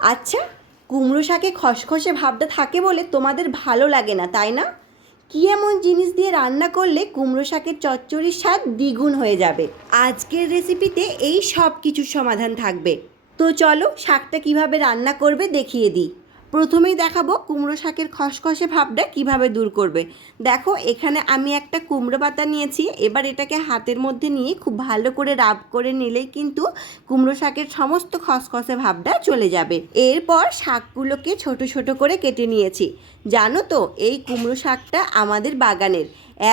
আচ্ছা, কুমড়ো শাকে খসখসে ভাবটা থাকে বলে তোমাদের ভালো লাগে না, তাই না? কী এমন জিনিস দিয়ে রান্না করলে কুমড়ো শাকের চচ্চড়ির স্বাদ দ্বিগুণ হয়ে যাবে? আজকের রেসিপিতে এই সব কিছুর সমাধান থাকবে। তো চলো শাকটা কিভাবে রান্না করবে দেখিয়ে দিই। প্রথমেই দেখাবো কুমড়ো শাকের খসখসে ভাবটা কিভাবে দূর করবে। দেখো, এখানে আমি একটা কুমড়ো পাতা নিয়েছি। এবার এটাকে হাতের মধ্যে নিয়ে খুব ভালো করে রাব করে নিলেই কিন্তু কুমড়ো শাকের সমস্ত খসখসে ভাবটা চলে যাবে। এরপর শাকগুলোকে ছোট ছোট করে কেটে নিয়েছি। জানো তো, এই কুমড়ো শাকটা আমাদের বাগানের,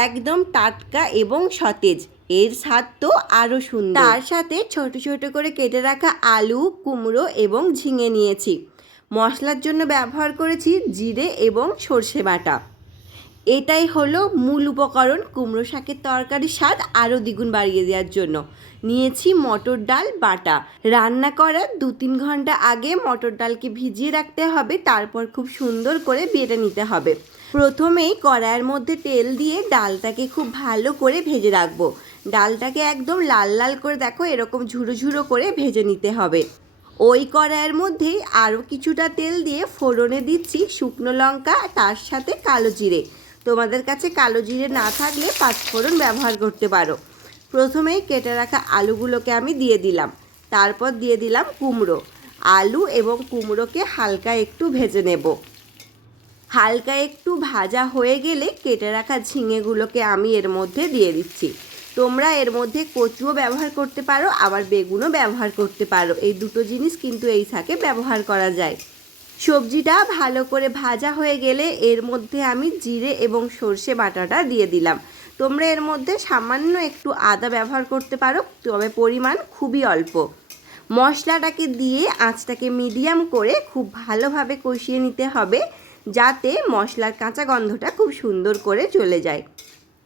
একদম টাটকা এবং সতেজ। এর স্বাদ তো আরও সুন্দর। তার সাথে ছোট ছোট করে কেটে রাখা আলু, কুমড়ো এবং ঝিঙে নিয়েছি। মশলার জন্য ব্যবহার করেছি জিরে এবং সর্ষে বাটা। এটাই হলো মূল উপকরণ কুমড়ো শাকের তরকারির স্বাদ আরও দ্বিগুণ বাড়িয়ে দেওয়ার জন্য। নিয়েছি মটর ডাল বাটা। রান্না করার 2-3 ঘন্টা আগে মটর ডালকে ভিজিয়ে রাখতে হবে, তারপর খুব সুন্দর করে বেটে নিতে হবে। প্রথমেই কড়াইয়ের মধ্যে তেল দিয়ে ডালটাকে খুব ভালো করে ভেজে রাখবো। ডালটাকে একদম লাল লাল করে দেখো এরকম ঝুড়ো ঝুড়ো করে ভেজে নিতে হবে। ওই কড়াইয়ের মধ্যেই আরও কিছুটা তেল দিয়ে ফোড়নে দিচ্ছি শুকনো লঙ্কা, তার সাথে কালো জিরে। তোমাদের কাছে কালো জিরে না থাকলে পাঁচফোড়ন ব্যবহার করতে পারো। প্রথমেই কেটে রাখা আলুগুলোকে আমি দিয়ে দিলাম, তারপর দিয়ে দিলাম কুমড়ো। আলু এবং কুমড়োকে হালকা একটু ভেজে নেব। হালকা একটু ভাজা হয়ে গেলে কেটে রাখা ঝিঙেগুলোকে আমি এর মধ্যে দিয়ে দিচ্ছি। তোমরা এর মধ্যে কচুও ব্যবহার করতে পারো, আবার বেগুনও ব্যবহার করতে পারো। এই দুটো জিনিস কিন্তু এই শাকে ব্যবহার করা যায়। সবজিটা ভালো করে ভাজা হয়ে গেলে এর মধ্যে আমি জিরে এবং সর্ষে বাটাটা দিয়ে দিলাম। তোমরা এর মধ্যে সামান্য একটু আদা ব্যবহার করতে পারো, তবে পরিমাণ খুবই অল্প। মশলাটাকে দিয়ে আঁচটাকে মিডিয়াম করে খুব ভালোভাবে কষিয়ে নিতে হবে, যাতে মশলার কাঁচা গন্ধটা খুব সুন্দর করে চলে যায়।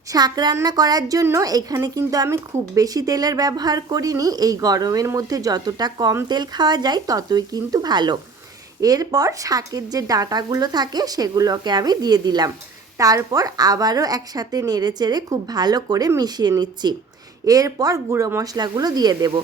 শাক রান্না করার জন্য এখানে কিন্তু আমি খুব বেশি তেলের ব্যবহার করিনি। এই গরমের মধ্যে যতটা কম তেল খাওয়া যায় ততই কিন্তু ভালো। এরপর শাকের যে ডাঁটাগুলো থাকে সেগুলোকে আমি দিয়ে দিলাম। তারপর আবারও একসাথে নেড়েচেড়ে খুব ভালো করে মিশিয়ে নিচ্ছি। এরপর গুঁড়ো মশলাগুলো দিয়ে দেব।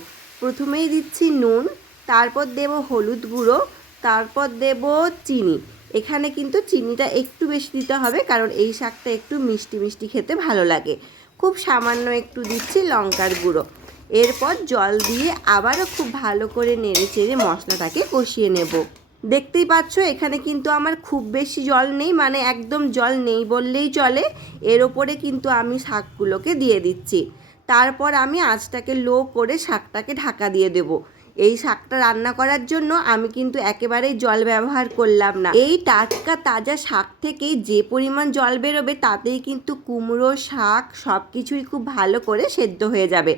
প্রথমেই দিচ্ছি নুন, তারপর দেব হলুদ গুঁড়ো, তারপর দেব চিনি। এখানে কিন্তু চিনিটা একটু বেশি দিতে হবে, কারণ এই শাকটা একটু মিষ্টি মিষ্টি খেতে ভালো লাগে। খুব সামান্য একটু দিচ্ছি লঙ্কার গুঁড়ো। এরপর জল দিয়ে আবারও খুব ভালো করে নেড়েচেড়ে মশলাটাকে কষিয়ে নেব। দেখতেই পাচ্ছ এখানে কিন্তু আমার খুব বেশি জল নেই, মানে একদম জল নেই বললেই চলে। এর ওপরে কিন্তু আমি শাকগুলোকে দিয়ে দিচ্ছি। তারপর আমি আঁচটাকে লো করে শাকটাকে ঢাকা দিয়ে দেব। এই শাকটা রান্না করার জন্য আমি কিন্তু একেবারেই জল ব্যবহার করলাম না। এই টাটকা তাজা শাক থেকেই যে পরিমাণ জল বেরোবে তাতেই কিন্তু কুমড়ো শাক সব কিছুই খুব ভালো করে সেদ্ধ হয়ে যাবে।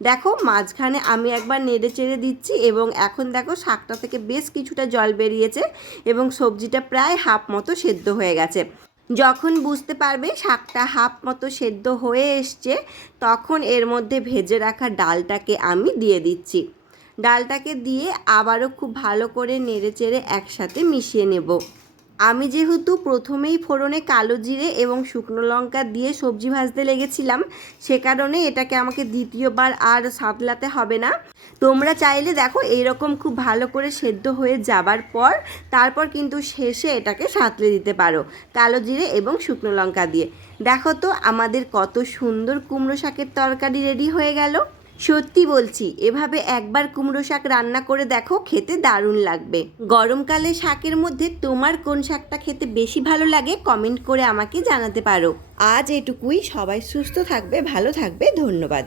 দেখো, মাঝখানে আমি একবার নেড়ে চেড়ে দিচ্ছি এবং এখন দেখো শাকটা থেকে বেশ কিছুটা জল বেরিয়েছে এবং সবজিটা প্রায় হাফ মতো সেদ্ধ হয়ে গেছে। যখন বুঝতে পারবে শাকটা হাফ মতো সেদ্ধ হয়ে এসছে, তখন এর মধ্যে ভেজে রাখা ডালটাকে আমি দিয়ে দিচ্ছি। ডালটাকে দিয়ে আবারও খুব ভালো করে নেড়েচেড়ে একসাথে মিশিয়ে নেব। আমি যেহেতু প্রথমেই ফোড়নে কালো জিরে এবং শুকনো লঙ্কা দিয়ে সবজি ভাজতে লেগেছিলাম, সে কারণে এটাকে আমাকে দ্বিতীয়বার আর সাঁতলাতে হবে না। তোমরা চাইলে দেখো এইরকম খুব ভালো করে সেদ্ধ হয়ে যাবার পর তারপর কিন্তু শেষে এটাকে সাঁতলে দিতে পারো কালো জিরে এবং শুকনো লঙ্কা দিয়ে। দেখো তো আমাদের কত সুন্দর কুমড়ো শাকের তরকারি রেডি হয়ে গেল। সত্যি বলছি, এভাবে একবার কুমড়ো শাক রান্না করে দেখো, খেতে দারুণ লাগবে। গরমকালে শাকের মধ্যে তোমার কোন শাকটা খেতে বেশি ভালো লাগে কমেন্ট করে আমাকে জানাতে পারো। আজ এটুকুই। সবাই সুস্থ থাকবে, ভালো থাকবে। ধন্যবাদ।